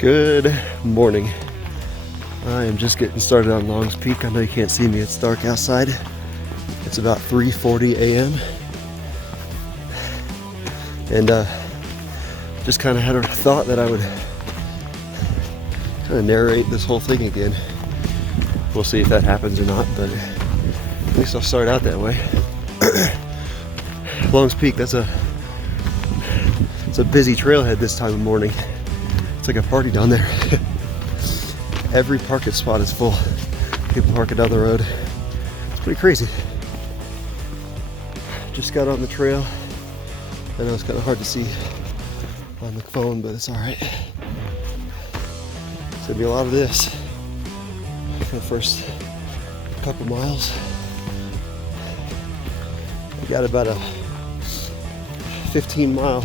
Good morning. I am just getting started on Longs Peak. I know you can't see me, it's dark outside. It's about 3:40 a.m. And just kind of had a thought that I would kind of narrate this whole thing again. We'll see if that happens or not, but at least I'll start out that way. Longs Peak, it's a busy trailhead this time of morning. It's like a party down there. Every parking spot is full. People parking down the road. It's pretty crazy. Just got on the trail. I know it's kind of hard to see on the phone, but it's all right. It's gonna be a lot of this for the first couple miles. I got about a 15-mile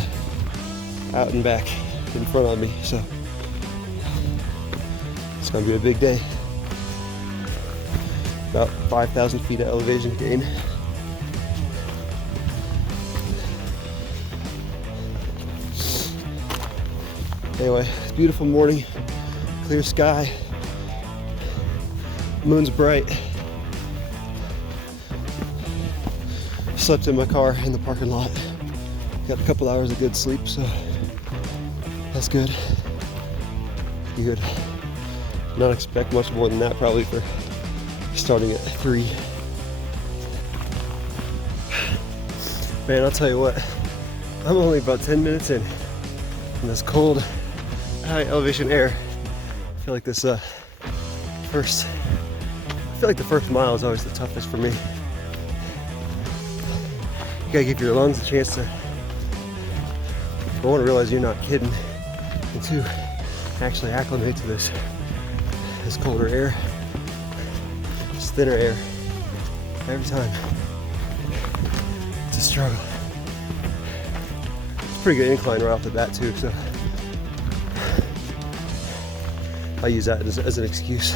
out and back in front of me, so it's gonna be a big day. About 5,000 feet of elevation gain. Anyway, beautiful morning, clear sky, moon's bright. Slept in my car in the parking lot. Got a couple hours of good sleep, so that's good. Good. Not expect much more than that probably for starting at 3. Man, I'll tell you what, I'm only about 10 minutes in this cold, high elevation air. I feel like the first mile is always the toughest for me. You gotta give your lungs a chance to, one, realize you're not kidding, and 2, actually acclimate to this colder air, this thinner air. Every time, it's a struggle. It's a pretty good incline right off the bat too, so I use that as an excuse.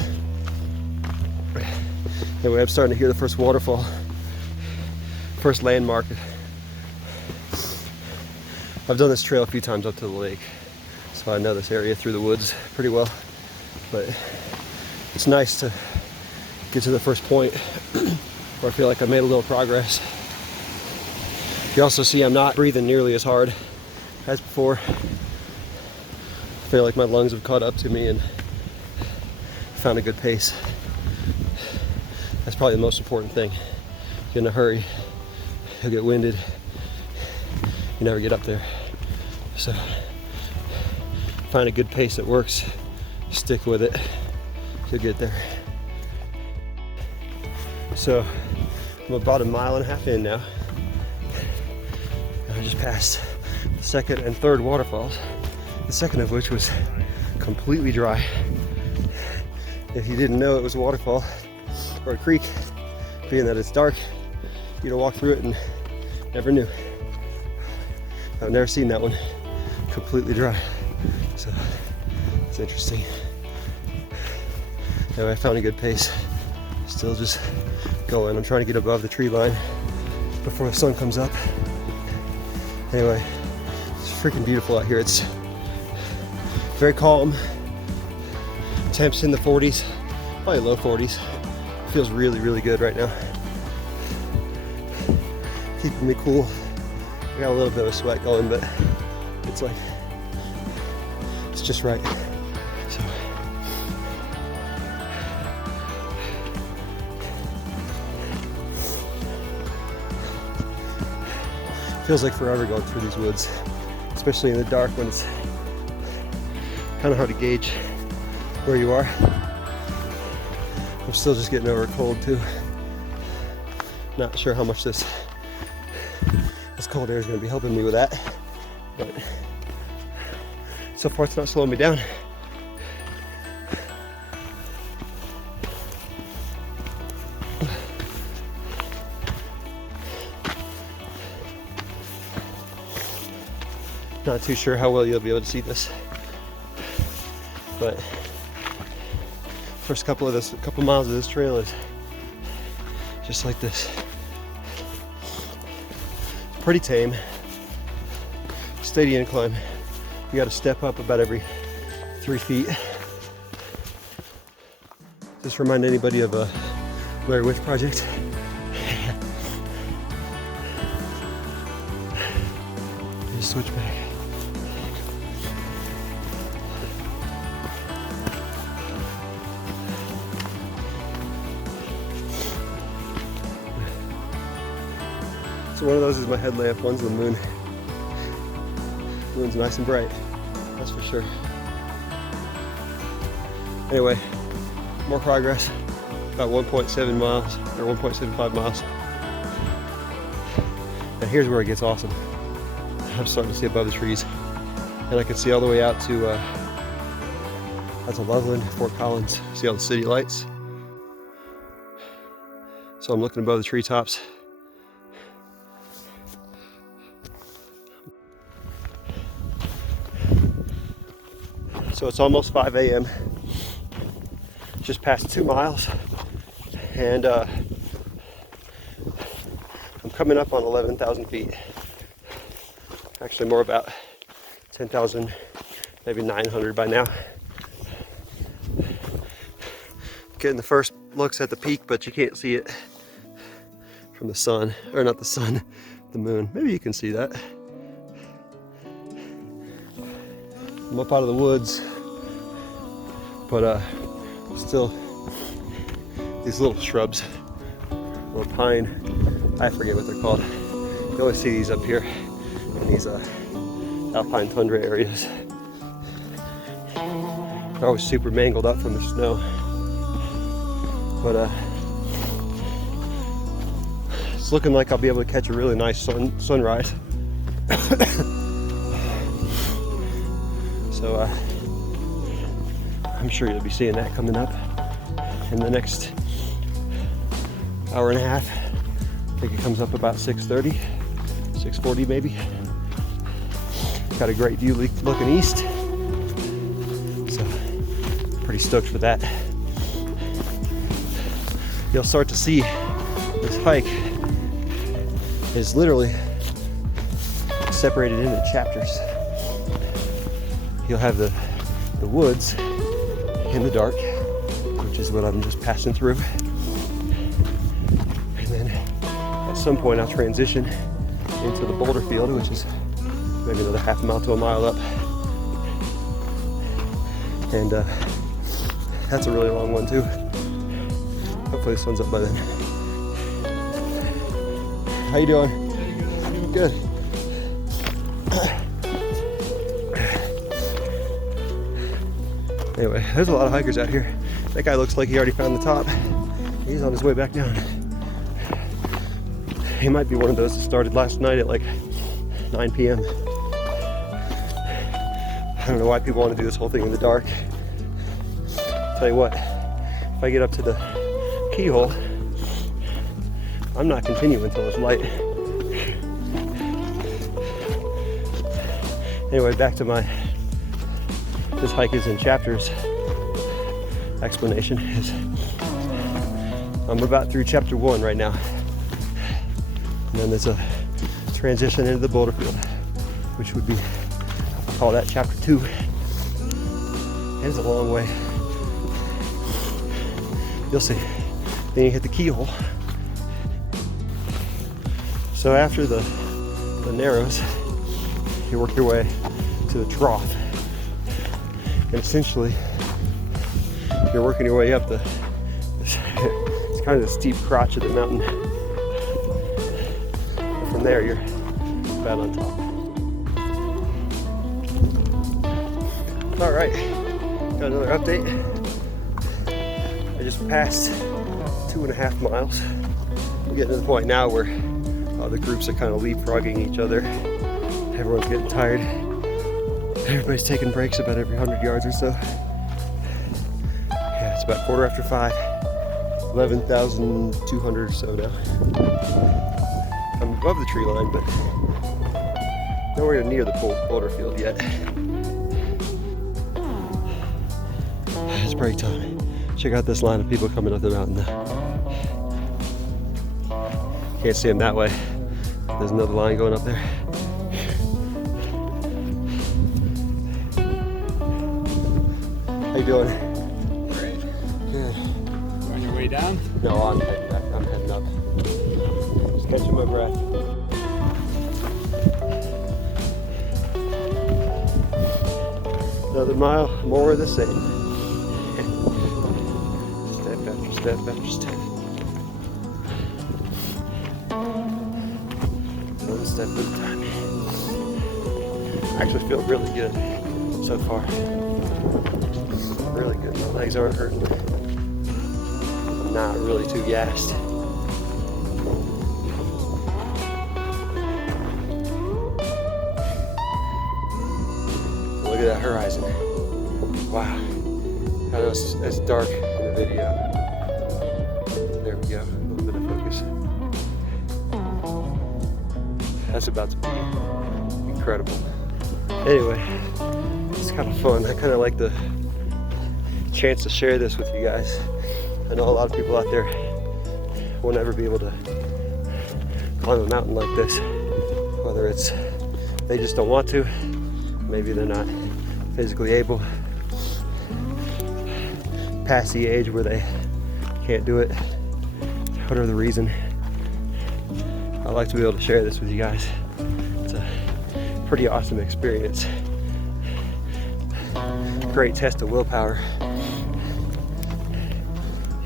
Anyway, I'm starting to hear the first waterfall, first landmark. I've done this trail a few times up to the lake, so I know this area through the woods pretty well, but it's nice to get to the first point where I feel like I made a little progress. You also see I'm not breathing nearly as hard as before. I feel like my lungs have caught up to me and found a good pace. That's probably the most important thing. If you're in a hurry, you'll get winded. You never get up there. So find a good pace that works, stick with it, you'll get there. So I'm about 1.5 miles in now. I just passed the second and third waterfalls, the second of which was completely dry. If you didn't know it was a waterfall or a creek, being that it's dark, you'd have walked through it and never knew. I've never seen that one completely dry, so it's interesting. Anyway, I found a good pace. Still just going. I'm trying to get above the tree line before the sun comes up. Anyway, it's freaking beautiful out here. It's very calm. Temps in the 40s, probably low 40s. It feels really, really good right now. Keeping me cool. I got a little bit of sweat going, but it's like, it's just right. So, feels like forever going through these woods, especially in the dark when it's kind of hard to gauge where you are. I'm still just getting over a cold too. Not sure how much this cold air is going to be helping me with that, but so far it's not slowing me down. Not too sure how well you'll be able to see this, but first couple miles of this trail is just like this. Pretty tame, steady incline. You got to step up about every 3 feet. Just remind anybody of a Blair Witch Project. Just switch back. So one of those is my headlamp, one's the moon. The moon's nice and bright, that's for sure. Anyway, more progress, about 1.7 miles, or 1.75 miles. And here's where it gets awesome. I'm starting to see above the trees. And I can see all the way out to, that's a Loveland, Fort Collins. See all the city lights? So I'm looking above the treetops. So it's almost 5 a.m. Just past 2 miles. And I'm coming up on 11,000 feet. Actually more about 10,000, maybe 900 by now. Getting the first looks at the peak, but you can't see it from the sun, or not the sun, the moon. Maybe you can see that. I'm up out of the woods, but still these little shrubs, little pine, I forget what they're called. You always see these up here in these alpine tundra areas. They're always super mangled up from the snow, but it's looking like I'll be able to catch a really nice sunrise. So I'm sure you'll be seeing that coming up in the next hour and a half. I think it comes up about 6:30, 6:40 maybe. Got a great view looking east, so pretty stoked for that. You'll start to see this hike is literally separated into chapters. You'll have the woods in the dark, which is what I'm just passing through. And then at some point I'll transition into the boulder field, which is maybe another half a mile to a mile up. And that's a really long one too. Hopefully the sun's up by then. How you doing? Good. Anyway, there's a lot of hikers out here. That guy looks like he already found the top. He's on his way back down. He might be one of those that started last night at like 9 p.m. I don't know why people want to do this whole thing in the dark. Tell you what, if I get up to the keyhole, I'm not continuing until it's light. Anyway, back to my this hike is in chapters explanation. Is I'm about through chapter 1 right now, and then there's a transition into the boulder field, which would be, I'll call that chapter 2. It's a long way. You'll see. Then you hit the keyhole. So after the narrows, you work your way to the trough. And essentially, you're working your way up it's kind of the steep crotch of the mountain. And from there, you're about on top. All right, got another update. I just passed 2.5 miles. We're getting to the point now where the groups are kind of leapfrogging each other. Everyone's getting tired. Everybody's taking breaks about every 100 yards or so. Yeah, it's about 5:15. 11,200 or so now. I'm above the tree line, but nowhere near the boulder field yet. It's break time. Check out this line of people coming up the mountain now. Can't see them that way. There's another line going up there. How you doing? Great. Good. You on your way down? No, I'm heading back. I'm heading up. Just catching my breath. Another mile, more of the same. Step after step after step. One step at a time. I actually feel really good so far. Really good. My legs aren't hurting. I'm not really too gassed. Look at that horizon. Wow. I know it's dark in the video. There we go. A little bit of focus. That's about to be incredible. Anyway, it's kind of fun. I kind of like the chance to share this with you guys. I know a lot of people out there won't ever be able to climb a mountain like this. Whether it's they just don't want to, maybe they're not physically able, past the age where they can't do it, whatever the reason. I'd like to be able to share this with you guys. It's a pretty awesome experience. Great test of willpower.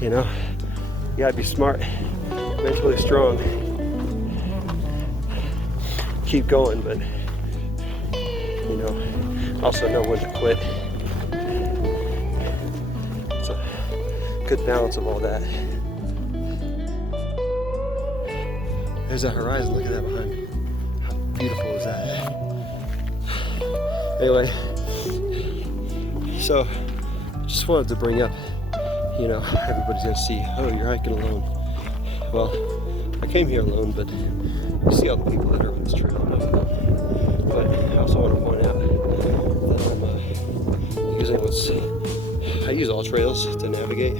You know, you gotta be smart, mentally strong. Keep going, but you know, also know when to quit. It's a good balance of all that. There's that horizon, look at that behind me. How beautiful is that? Anyway, so just wanted to bring up, you know, everybody's gonna see, oh, you're hiking alone. Well, I came here alone, but you see all the people that are on this trail. I'm not alone. But I also want to point out that I use all trails to navigate.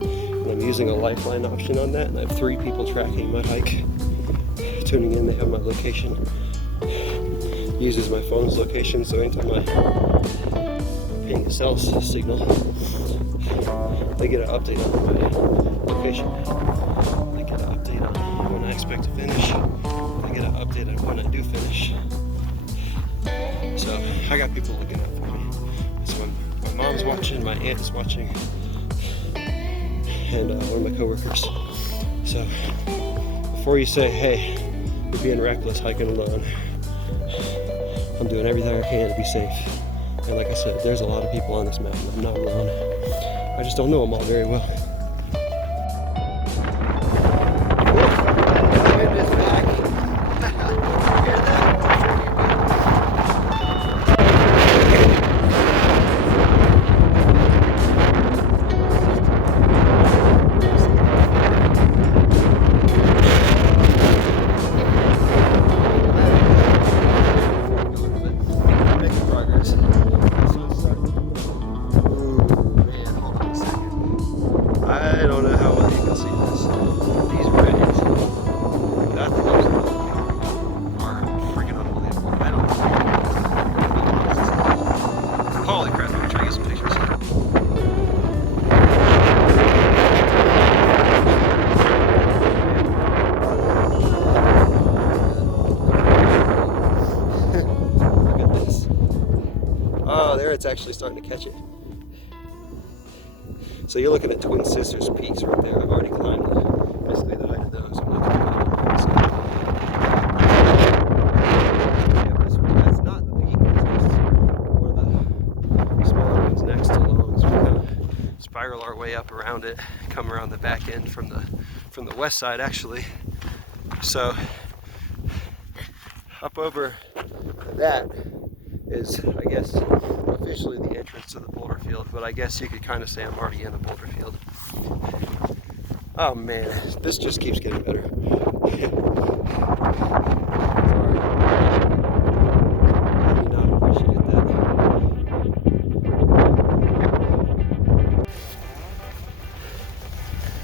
And I'm using a lifeline option on that, and I have 3 people tracking my hike, tuning in. They have my location. Uses my phone's location, so anytime I ping a cell signal, they get an update on my location. They get an update on when I expect to finish. They get an update on when I do finish. So I got people looking out for me. So my mom's watching, my aunt is watching, and one of my coworkers. So before you say, hey, you're being reckless hiking alone, I'm doing everything I can to be safe. And like I said, there's a lot of people on this mountain. I'm not alone. I just don't know them all very well. It's actually starting to catch it. So you're looking at Twin Sisters peaks right there. I've already climbed basically the height of those. I'm looking at that's not the peak, it's just one of the smaller ones next to Loans. We kind of spiral our way up around it, come around the back end from the west side actually. So up over that is, I guess, officially the entrance to the boulder field, but I guess you could kind of say I'm already in the boulder field. Oh man, this just keeps getting better. Sorry. I do not appreciate that.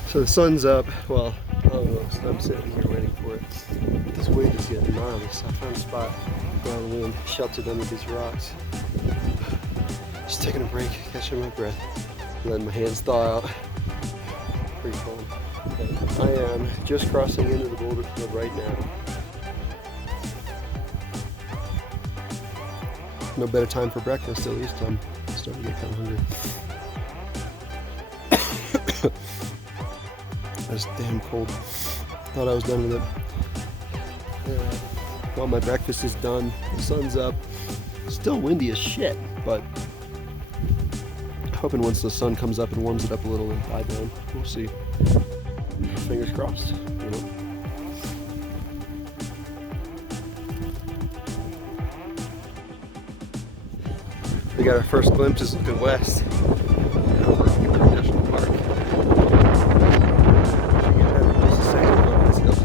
So the sun's up. Well, I don't know, I'm sitting here waiting for it. But this wind is getting gnarly, so I found a spot, ground wind, sheltered under these rocks. Just taking a break, catching my breath, letting my hands thaw out. Pretty cold. I am just crossing into the boulder field right now. No better time for breakfast, at least. I'm starting to get kind of hungry. That's damn cold. Thought I was done with it. Anyway, well, my breakfast is done. The sun's up. Still windy as shit, but hoping once the sun comes up and warms it up a little and die down. We'll see. Fingers crossed, you know. We got our first glimpses looking west over National Park. Just a second on this hill.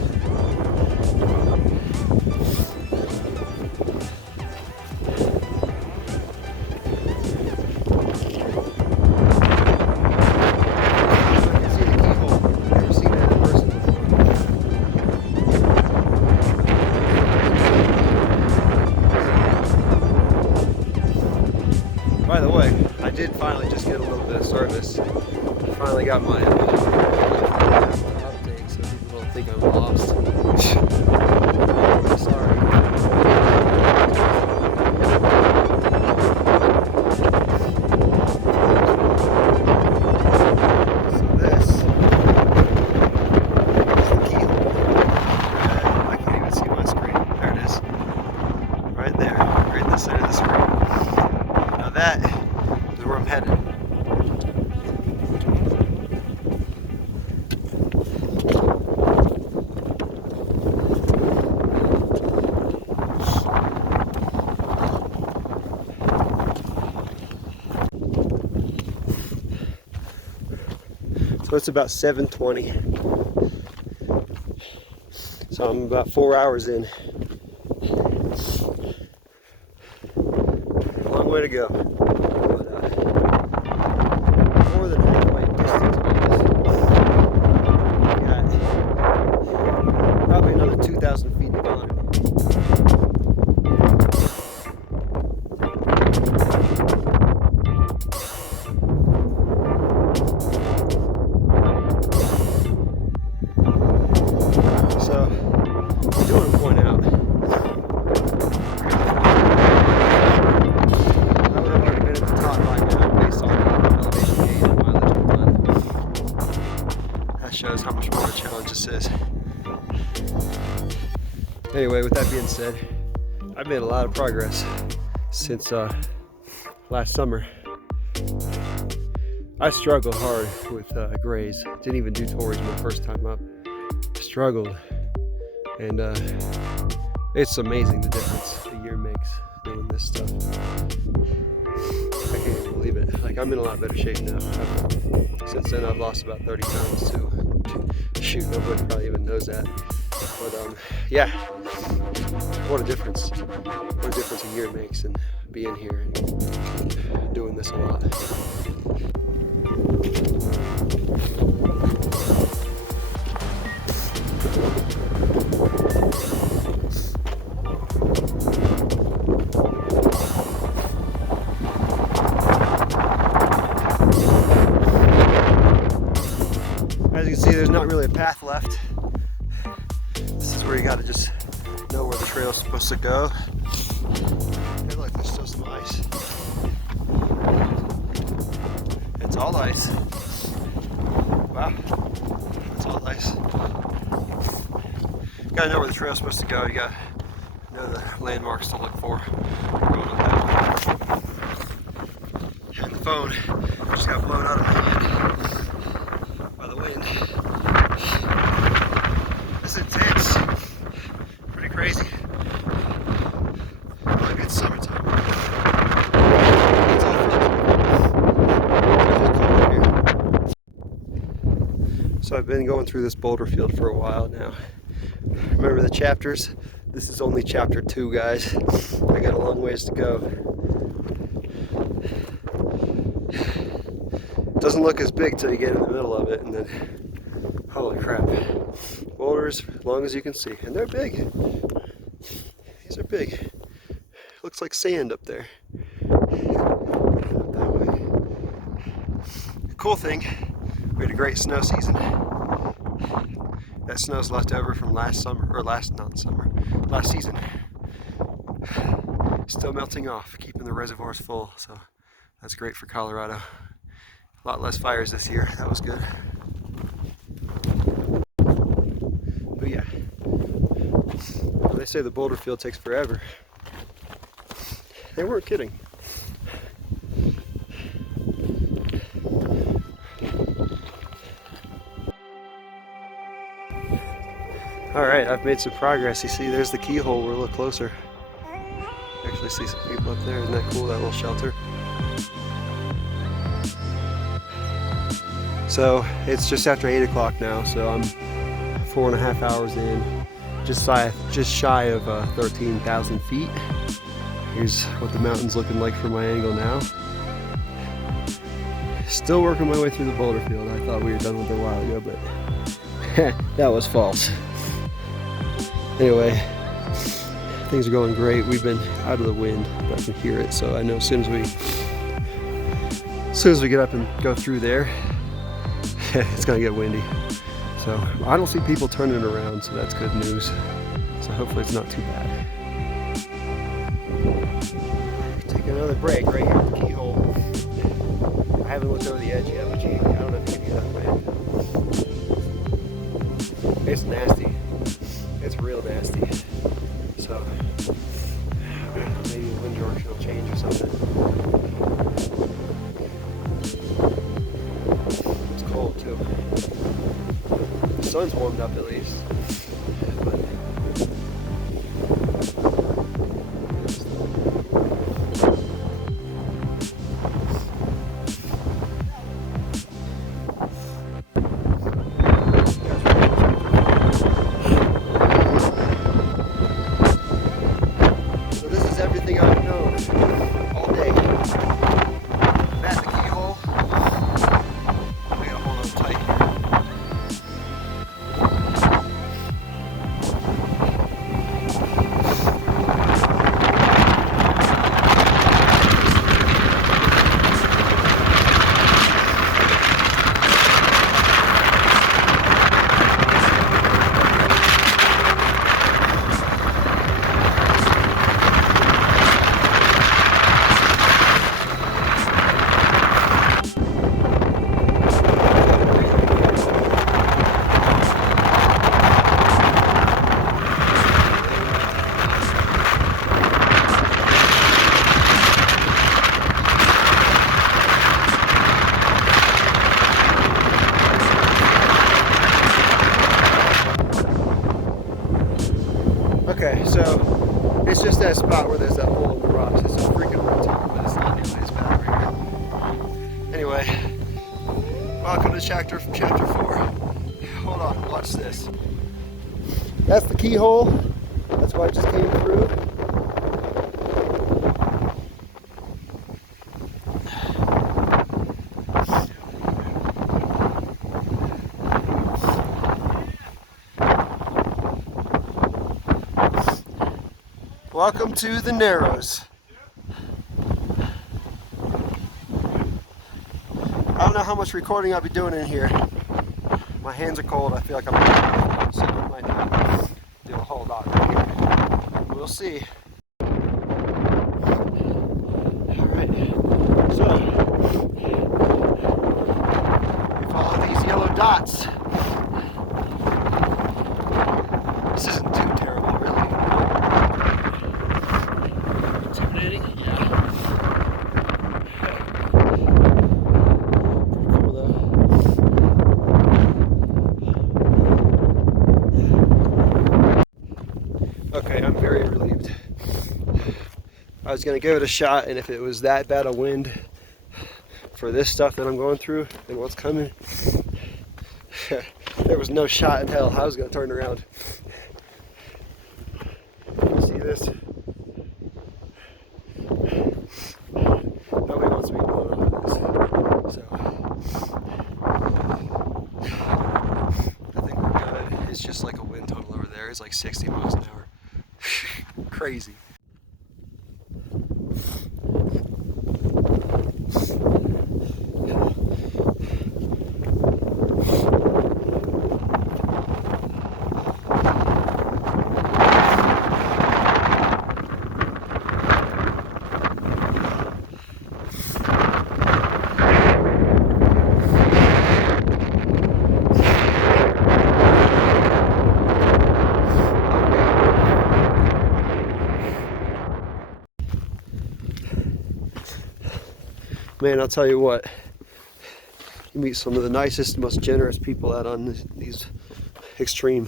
By the way, I did finally just get a little bit of service. I finally got my update so people don't think I'm lost. Sorry. So this is the keyhole. I can't even see my screen. There it is. Right there, right in the center of the screen. That is where I'm headed. So it's about 7:20. So I'm about 4 hours in. Long way to go. But, more than halfway distance on this. Got probably another 2,000 feet to climb. So, I do want to point out, I would have already been at the top by now based on the elevation gauge and mileage I've done. That shows how much more of a challenge this is. Anyway, with that being said, I've made a lot of progress since last summer. I struggled hard with grays. Didn't even do Tories my first time up. Struggled. And it's amazing the difference a year makes doing this stuff. I can't even believe it. Like, I'm in a lot better shape now. Since then I've lost about 30 pounds too. Shoot, nobody probably even knows that. But yeah, what a difference. What a difference a year makes in being here and doing this a lot. As you can see, there's not really a path left. This is where you gotta just know where the trail's supposed to go. Hey, look, there's still some ice. It's all ice. Wow, it's all ice. You gotta know where the trail's supposed to go. You gotta know the landmarks to look for. Going up that way. And the phone just got blown out of my hand by the wind. This is intense. Pretty crazy. Maybe it's summertime. It's all fun. So I've been going through this boulder field for a while now. Remember the chapters? This is only chapter 2, guys. I got a long ways to go. It doesn't look as big till you get in the middle of it, and then, holy crap. Boulders, as long as you can see. And they're big. These are big. Looks like sand up there. What the cool thing, we had a great snow season. That snow's left over from last summer, or last season. Still melting off, keeping the reservoirs full, so that's great for Colorado. A lot less fires this year, that was good. But yeah, they say the boulder field takes forever. They weren't kidding. Alright, I've made some progress. You see, there's the keyhole. We're a little closer. Actually see some people up there. Isn't that cool, that little shelter? So, it's just after 8 o'clock now, so I'm 4.5 hours in. Just shy of 13,000 feet. Here's what the mountain's looking like from my angle now. Still working my way through the boulder field. I thought we were done with it a while ago, but that was false. Anyway, things are going great. We've been out of the wind, but I can hear it, so I know as soon as we get up and go through there, it's gonna get windy. So I don't see people turning around, so that's good news. So hopefully it's not too bad. Take another break right here at the keyhole. I haven't looked over the edge yet, but I don't know if you can hear that wind. It's nasty. It's real nasty. So maybe the wind direction will change or something. It's cold too. The sun's warmed up at least. But everything I've known all day. I'm at the keyhole. I gotta hold on tight here. Okay, so it's just that spot where there's that hole in the rocks. It's a freaking routine, but it's not nearly as bad right here. Anyway, welcome to chapter 4. Hold on, watch this. That's the keyhole. That's what I just came through. Welcome to the Narrows. I don't know how much recording I'll be doing in here. My hands are cold. I feel like I'm so I might not do a whole lot right here. We'll see. Alright, so we follow these yellow dots. This isn't too terrible, really. Intimidating? Yeah. Pretty cool though. Okay, I'm very relieved. I was gonna give it a shot, and if it was that bad a wind for this stuff that I'm going through and what's coming, there was no shot in hell I was gonna turn around. See this? Nobody wants me blown up with this. So I think we're good. It's just like a wind tunnel over there. It's like 60 miles an hour. Crazy. Man, I'll tell you what, you meet some of the nicest, most generous people out on these extreme,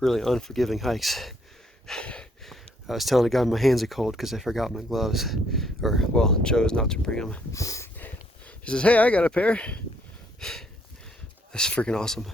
really unforgiving hikes. I was telling a guy my hands are cold because I forgot my gloves, or well, chose not to bring them. He says, "Hey, I got a pair." That's freaking awesome.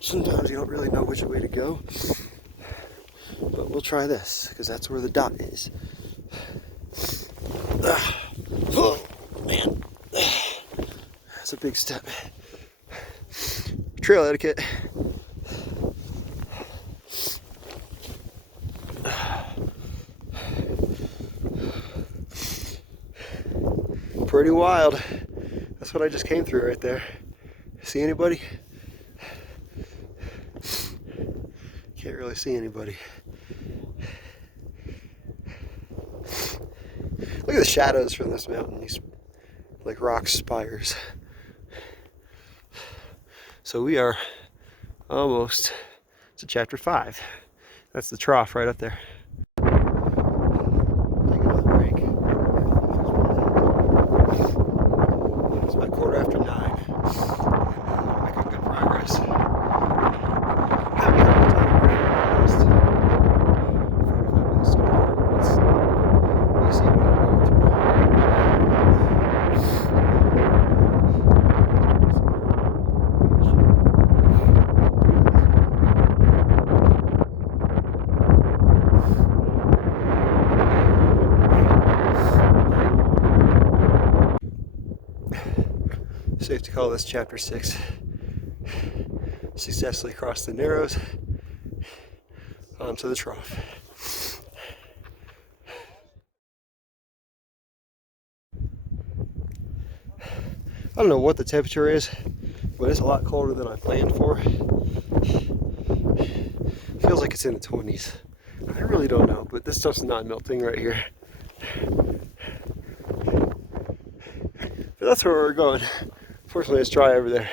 Sometimes you don't really know which way to go, but we'll try this because that's where the dot is. Oh, man, that's a big step. Trail etiquette. Pretty wild. That's what I just came through right there. See anybody? Can't really see anybody. Look at the shadows from this mountain, these like rock spires. So we are almost to chapter 5. That's the trough right up there. Take another break. It's about 9:15. Making good progress. Haven't had a ton of break. Just 45 minutes to an hour. We'll see what I'm going through. Safe to call this chapter 6. Successfully crossed the Narrows onto the trough. I don't know what the temperature is, but it's a lot colder than I planned for. Feels like it's in the 20s. I really don't know, but this stuff's not melting right here. But that's where we're going. Fortunately, it's dry over there.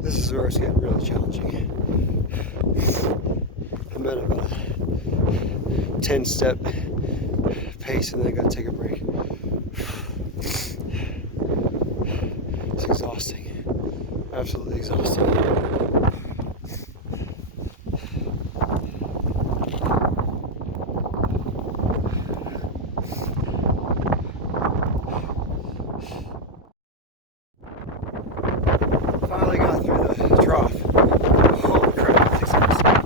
This is where it's getting really challenging. I'm at about a 10-step pace and then I gotta take a break. It's exhausting. Absolutely exhausting. Finally got through the trough. Holy crap, it's exhausting.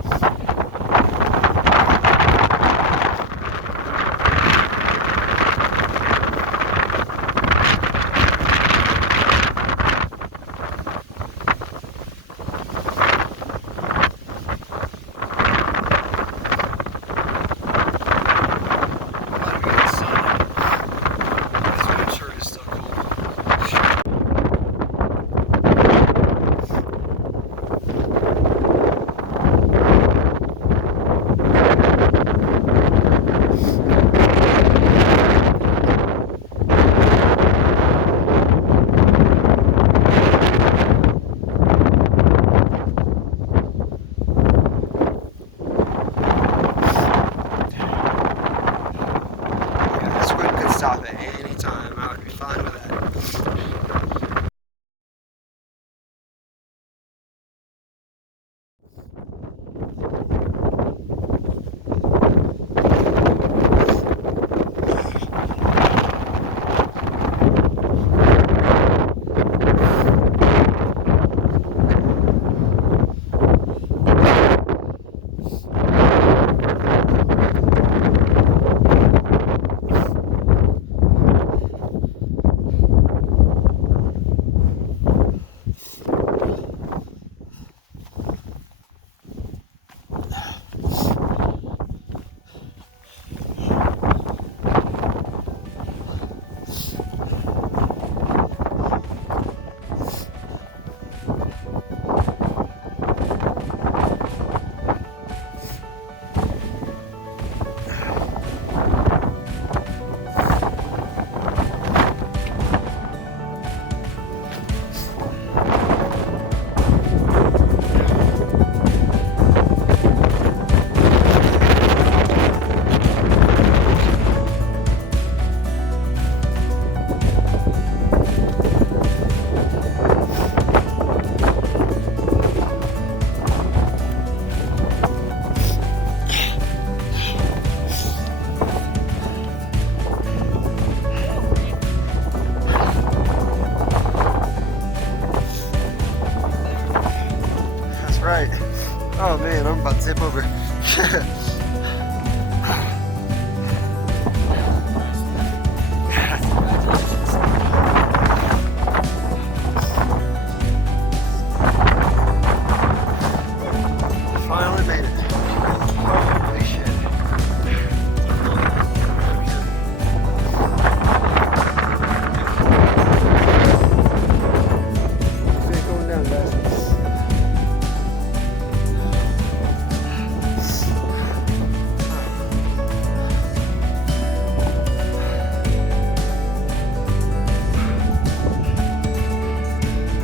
Oh man, I'm about to tip over. Finally made it. Holy shit. See it going down, guys.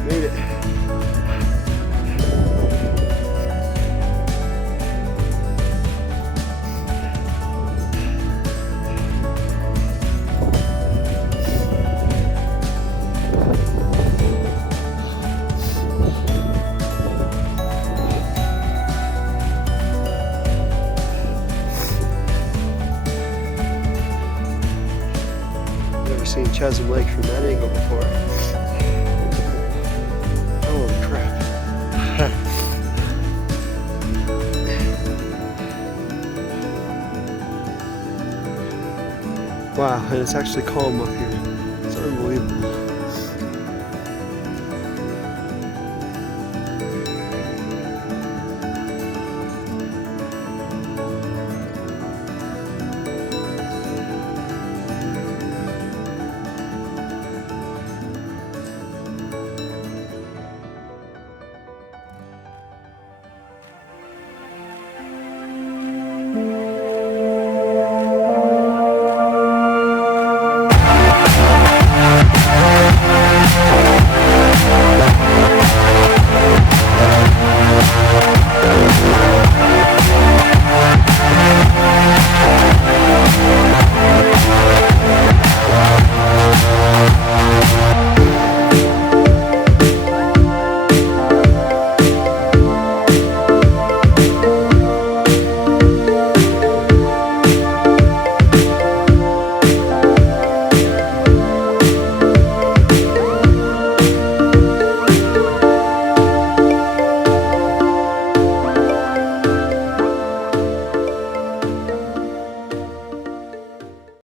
Made it. Never seen Chasm Lake from that angle before. Holy crap. Wow, and it's actually calm up here.